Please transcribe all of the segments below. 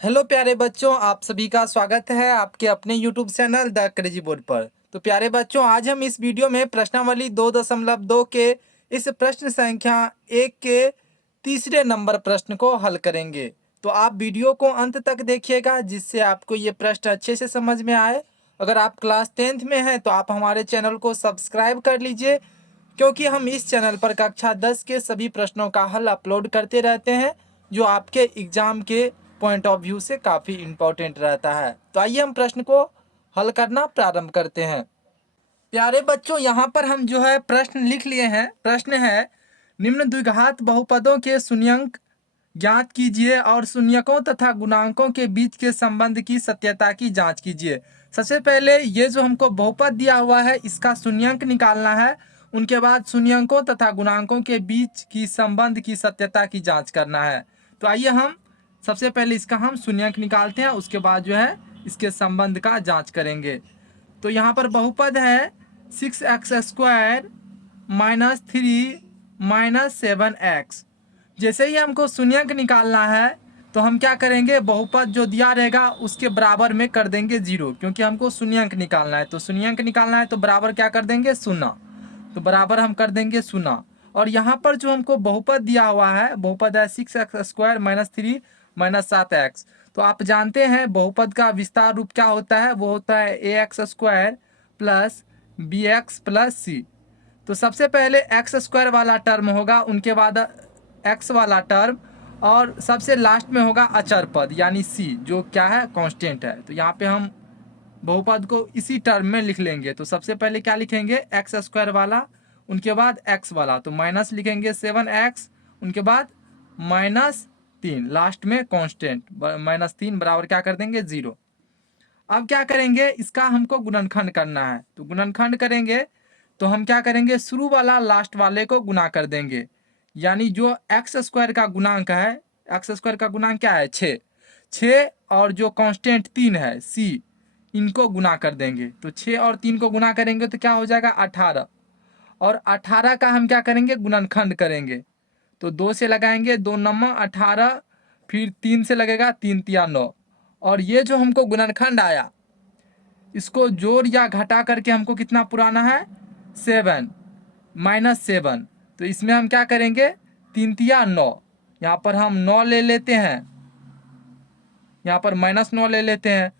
Hello प्यारे बच्चों, आप सभी का स्वागत है आपके अपने YouTube channel the crazy board पर। तो प्यारे बच्चों, आज हम इस वीडियो में प्रश्नावली 2.2 के इस प्रश्न संख्या 1 के तीसरे नंबर प्रश्न को हल करेंगे। तो आप वीडियो को अंत तक देखिएगा जिससे आपको ये प्रश्न अच्छे से समझ में आए। अगर आप क्लास 10th में हैं तो आप हमारे चैनल को सब्सक्राइब कर लीजिए, क्योंकि हम इस चैनल पर कक्षा 10 के सभी प्रश्नों का हल अपलोड करते रहते हैं जो आपके एग्जाम के पॉइंट ऑफ व्यू से काफ़ी इम्पोर्टेंट रहता है। तो आइए हम प्रश्न को हल करना प्रारंभ करते हैं। प्यारे बच्चों, यहाँ पर हम जो है प्रश्न लिख लिए हैं। प्रश्न है, निम्न द्विघात बहुपदों के शून्यंक ज्ञात कीजिए और शून्यकों तथा गुणांकों के बीच के संबंध की सत्यता की जांच कीजिए। सबसे पहले ये जो हमको बहुपद दिया हुआ है इसका शून्यंक निकालना है। उनके बाद शून्यंकों तथा गुणांकों के बीच की संबंध की सत्यता की जांच करना है। तो आइए हम सबसे पहले इसका हम शून्यंक निकालते हैं, उसके बाद जो है इसके संबंध का जांच करेंगे। तो यहाँ पर बहुपद है 6x² - 3 - 7x। जैसे ही हमको शून्यंक निकालना है तो हम क्या करेंगे, बहुपद जो दिया रहेगा उसके बराबर में कर देंगे 0, क्योंकि हमको शून्यंक निकालना है। तो शून्यंक निकालना है तो बराबर क्या कर देंगे, 0। तो बराबर हम कर देंगे 0। और यहाँ पर जो हमको बहुपद दिया हुआ है, बहुपद है 6x² - 3 - 7x। तो आप जानते हैं बहुपद का विस्तार रूप क्या होता है, वो होता है ax² + bx + c। तो सबसे पहले x² वाला टर्म होगा, उनके बाद x वाला टर्म, और सबसे लास्ट में होगा अचर पद यानी c, जो क्या है, कांस्टेंट है। तो यहाँ पे हम बहुपद को इसी टर्म में लिख लेंगे। तो सबसे पहले क्या लिखेंगे, x² वाला, उनके बाद x वाला, तो माइनस लिखेंगे 7x, उनके बाद -3, लास्ट में कांस्टेंट -3 बराबर क्या कर देंगे, 0। अब क्या करेंगे, इसका हमको गुणनखंड करना है। तो गुणनखंड करेंगे तो हम क्या करेंगे, शुरू वाला लास्ट वाले को गुना कर देंगे, यानी जो x² का गुणांक है, x² का गुणांक क्या है, 6 और जो कांस्टेंट 3 है c, इनको गुना कर देंगे। तो 6 और 3 को गुना करेंगे तो क्या हो जाएगा, 18। और 18 का हम क्या करेंगे, गुणनखंड करेंगे। तो 2 से लगाएंगे, 2 9 18, फिर 3 से लगेगा, 3 तिया 9। और ये जो हमको गुणनखंड आया, इसको जोड़ या घटा करके हमको कितना पुराना है, 7 -7। तो इसमें हम क्या करेंगे, 3 तिया 9, यहाँ पर हम 9 ले लेते हैं, यहाँ पर -9 ले लेते हैं,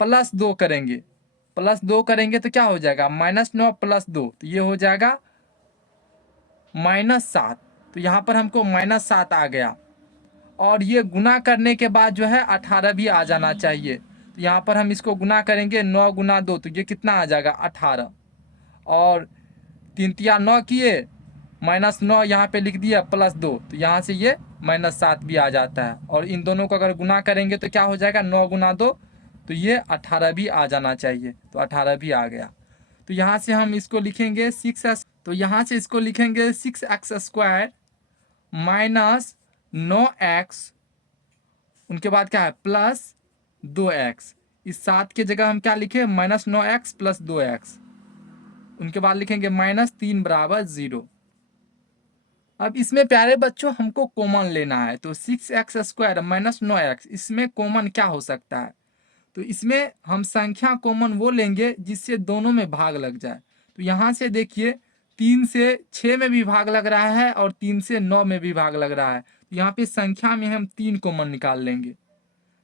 +2 करेंगे। +2 करेंगे तो क्या हो जाएगा, -9 + 2, तो ये हो जाएगा -7। तो यहाँ पर हमको -7 आ गया। और ये गुना करने के बाद जो है 18 भी आ जाना चाहिए। तो यहाँ पर हम इसको गुना करेंगे, 9 × 2, तो ये कितना आ जाएगा, 18। और 3 तिया 9 किए, -9 यहाँ पे लिख दिया, +2, तो यहाँ से ये -7 भी आ जाता है। और इन दोनों को अगर गुना करेंगे तो क्या हो जाएगा, 9 × 2, तो ये 18 भी आ जाना चाहिए। तो 18 भी आ गया। तो यहाँ से हम इसको लिखेंगे 6x, तो यहाँ से इसको लिखेंगे 6x² - 9x, उनके बाद क्या है, +2x। इस 7 के जगह हम क्या लिखे, -9x + 2x, उनके बाद लिखेंगे -3 बराबर 0। अब इसमें प्यारे बच्चों हमको कॉमन लेना है। तो 6x² - 9x, इसमें कॉमन क्या हो सकता है, तो इसमें हम संख्या कॉमन वो लेंगे जिससे दोनों में भाग लग जाए। तो यहाँ से देखिए, 3 से 6 में भी भाग लग रहा है और 3 से 9 में भी भाग लग रहा है। तो यहाँ पे संख्या में हम 3 कॉमन निकाल लेंगे।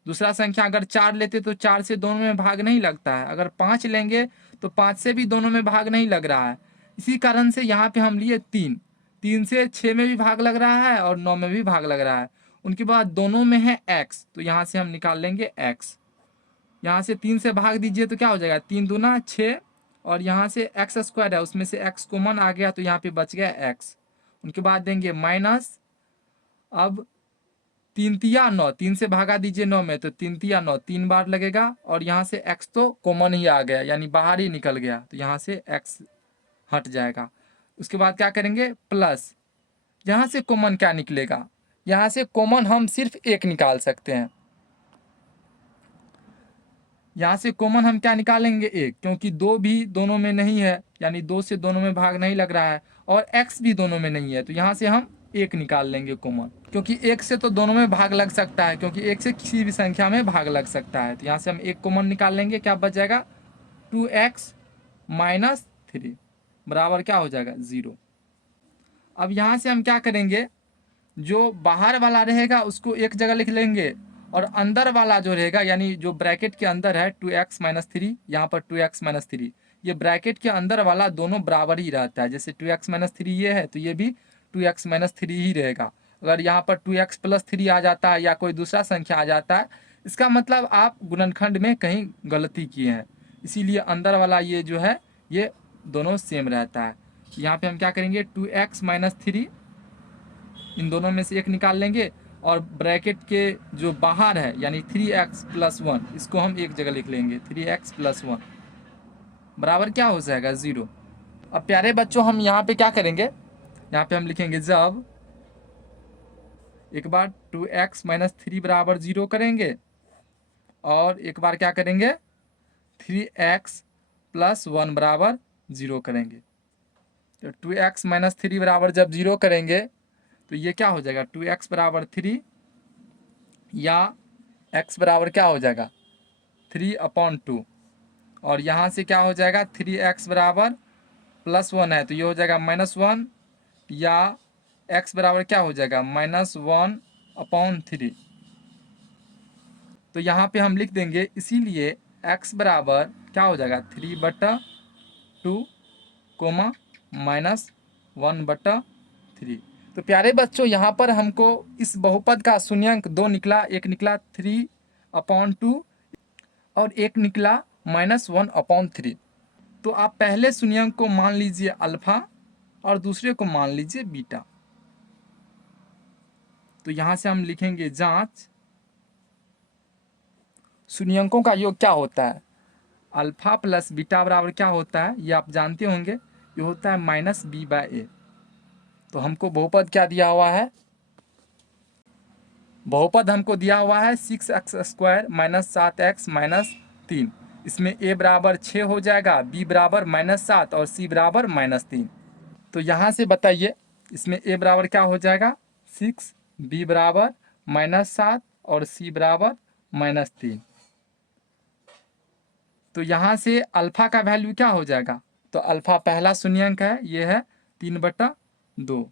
दूसरा संख्या अगर 4 लेते तो 4 से दोनों में भाग नहीं लगता है। अगर 5 लेंगे तो 5 से भी दोनों में भाग नहीं लग रहा है। इसी कारण से यहाँ पे हम लिए 3। 3 से 6 में भी भाग लग रहा है और 9 में भी भाग लग रहा है। उनके बाद दोनों में है x, तो यहाँ से हम निकाल लेंगे x। यहाँ से 3 से भाग दीजिए तो क्या हो जाएगा, 3 दूना 6, और यहाँ से x² है, उसमें से x कॉमन आ गया तो यहाँ पे बच गया x। उनके बाद देंगे माइनस, अब 3 तिया 9, 3 से भागा दीजिए 9 में, तो 3 तिया 9 3 बार लगेगा, और यहाँ से x तो कॉमन ही आ गया, यानी बाहर ही निकल गया, तो यहाँ से x हट जाएगा। उसके बाद क्या करेंगे, प्लस, यहाँ से कॉमन क्या निकलेगा, यहाँ से कॉमन हम सिर्फ 1 निकाल सकते हैं। यहाँ से कॉमन हम क्या निकालेंगे, 1, क्योंकि 2 भी दोनों में नहीं है, यानी 2 से दोनों में भाग नहीं लग रहा है, और x भी दोनों में नहीं है। तो यहाँ से हम एक निकाल लेंगे कॉमन, क्योंकि एक से तो दोनों में भाग लग सकता है, क्योंकि एक से किसी भी संख्या में भाग लग सकता है। तो यहाँ से हम एक कॉमन निकाल लेंगे, क्या बच जाएगा 2x माइनस 3 बराबर क्या हो जाएगा 0। अब यहाँ से हम क्या करेंगे, जो बाहर वाला रहेगा उसको एक जगह लिख लेंगे, और अंदर वाला जो रहेगा यानी जो ब्रैकेट के अंदर है 2x माइनस 3, यहाँ पर 2x माइनस 3, ये ब्रैकेट के अंदर वाला दोनों बराबर ही रहता है। जैसे 2x माइनस 3 ये है तो ये भी 2x माइनस 3 ही रहेगा। अगर यहाँ पर 2x प्लस 3 आ जाता है या कोई दूसरा संख्या आ जाता है, इसका मतलब आप गुणनखंड में कहीं गलती किए हैं, इसीलिए अंदर वाला ये जो है ये दोनों सेम रहता है। यहाँ पे हम क्या करेंगे 2x माइनस 3, इन दोनों में से एक निकाल लेंगे, और ब्रैकेट के जो बाहर है यानी 3x प्लस 1 इसको हम एक जगह लिख लेंगे, 3x प्लस 1 बराबर क्या हो जाएगा 0। अब प्यारे बच्चों हम यहाँ पे क्या करेंगे, यहाँ पे हम लिखेंगे जब एक बार 2x माइनस 3 बराबर 0 करेंगे, और एक बार क्या करेंगे 3x प्लस 1 बराबर 0 करेंगे। तो 2x माइनस 3 बराबर जब 0 करेंगे तो ये क्या हो जाएगा 2x बराबर 3, या x बराबर क्या हो जाएगा 3/2, और यहाँ से क्या हो जाएगा 3x बराबर प्लस 1 है तो ये हो जाएगा -1, या x बराबर क्या हो जाएगा -1/3। तो यहाँ पे हम लिख देंगे, इसीलिए x बराबर क्या हो जाएगा 3/2 कोमा -1/3। तो प्यारे बच्चों यहाँ पर हमको इस बहुपद का शून्यंक 2 निकला, एक निकला 3/2 और एक निकला -1/3। तो आप पहले शून्यंक को मान लीजिए अल्फा और दूसरे को मान लीजिए बीटा। तो यहाँ से हम लिखेंगे जांच शून्यंकों का योग क्या होता है, अल्फा प्लस बीटा बराबर क्या होता है ये आप जानते होंगे, ये होता है -b/a। तो हमको बहुपद क्या दिया हुआ है, बहुपद हमको दिया हुआ है 6x² - 7x - 3। इसमें a बराबर 6 हो जाएगा, b बराबर -7 और c बराबर -3। तो यहाँ से बताइए इसमें a बराबर क्या हो जाएगा 6, b बराबर -7 और c बराबर -3। तो यहाँ से अल्फा का वैल्यू क्या हो जाएगा, तो अल्फा पहला शून्यंक है ये है 3/2,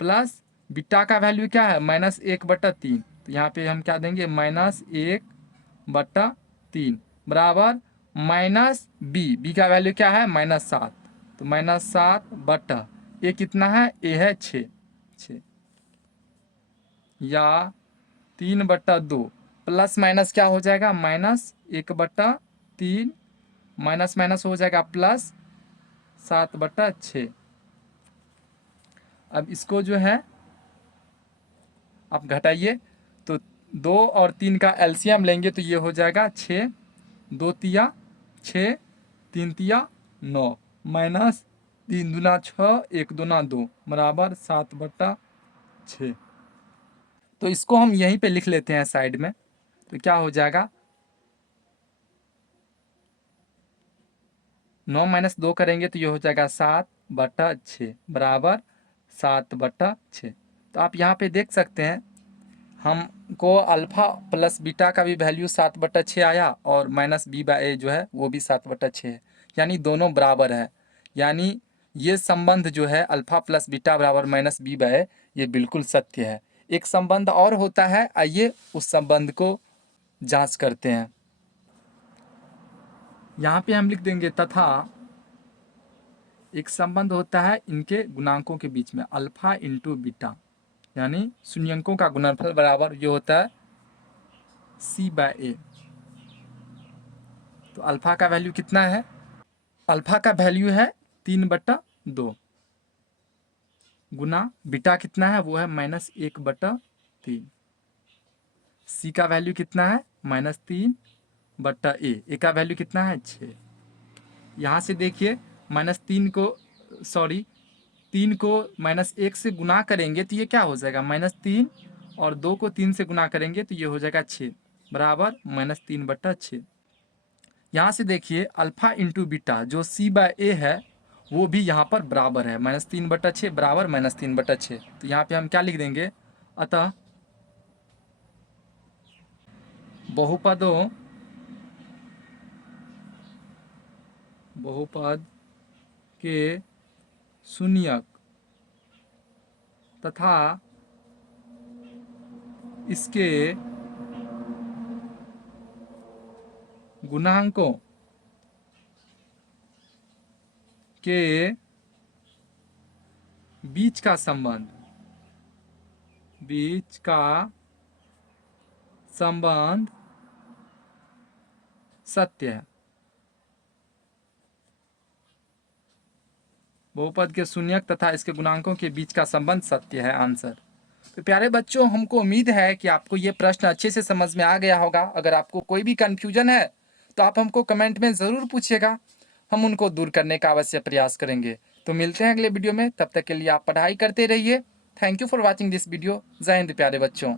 प्लस बीटा का वैल्यू क्या है -1/3। तो यहाँ पे हम क्या देंगे -1/3 बराबर -b का वैल्यू क्या है -7, तो -7 ए कितना है, ए है 6, या 3/2 प्लस माइनस क्या हो जाएगा -1/3 माइनस माइनस हो जाएगा प्लस 7/6। अब इसको जो है आप घटाइए, तो 2 और 3 का एलसीएम लेंगे तो ये हो जाएगा 6, 2 तिया 6, 3 तिया 9, माइनस 3 दूना 6, 1 दूना 2 बराबर 7/6। तो इसको हम यहीं पे लिख लेते हैं साइड में, तो क्या हो जाएगा 9 - 2 करेंगे तो ये हो जाएगा 7/6 बराबर 7/6। तो आप यहाँ पे देख सकते हैं हमको अल्फा प्लस बीटा का भी वैल्यू 7/6 आया, और -b/a जो है वो भी 7/6 है, यानी दोनों बराबर है। यानी ये संबंध जो है अल्फा प्लस बीटा बराबर -b/a ये बिल्कुल सत्य है। एक संबंध और होता है, आइए उस संबंध को जांच करते हैं। यहाँ पे हम लिख देंगे तथा एक संबंध होता है इनके गुणांकों के बीच में अल्फा इंटू बीटा, यानी शून्यंकों का गुणनफल बराबर ये होता है c/a। तो अल्फा का वैल्यू कितना है, अल्फा का वैल्यू है 3/2 गुना बीटा कितना है वो है -1/3। c का वैल्यू कितना है -3/a, ए का वैल्यू कितना है 6। यहाँ से देखिए -3 को -1 से गुना करेंगे तो ये क्या हो जाएगा -3, और 2 को 3 से गुना करेंगे तो ये हो जाएगा 6 बराबर -3/6। यहाँ से देखिए अल्फा इंटू बीटा जो c/a है वो भी यहाँ पर बराबर है। -3/6 बराबर -3/6। तो यहाँ पे हम क्या लिख देंगे, अतः बहुपदों बहुपद के शून्यक तथा इसके गुणांकों के बीच का संबंध सत्य है। बहुपद के शून्यक तथा इसके गुणांकों के बीच का संबंध सत्य है, आंसर। तो प्यारे बच्चों, हमको उम्मीद है कि आपको ये प्रश्न अच्छे से समझ में आ गया होगा। अगर आपको कोई भी कन्फ्यूजन है तो आप हमको कमेंट में ज़रूर पूछिएगा, हम उनको दूर करने का अवश्य प्रयास करेंगे। तो मिलते हैं अगले वीडियो में, तब तक के लिए आप पढ़ाई करते रहिए। Thank you for watching this video. जय हिंद प्यारे बच्चों।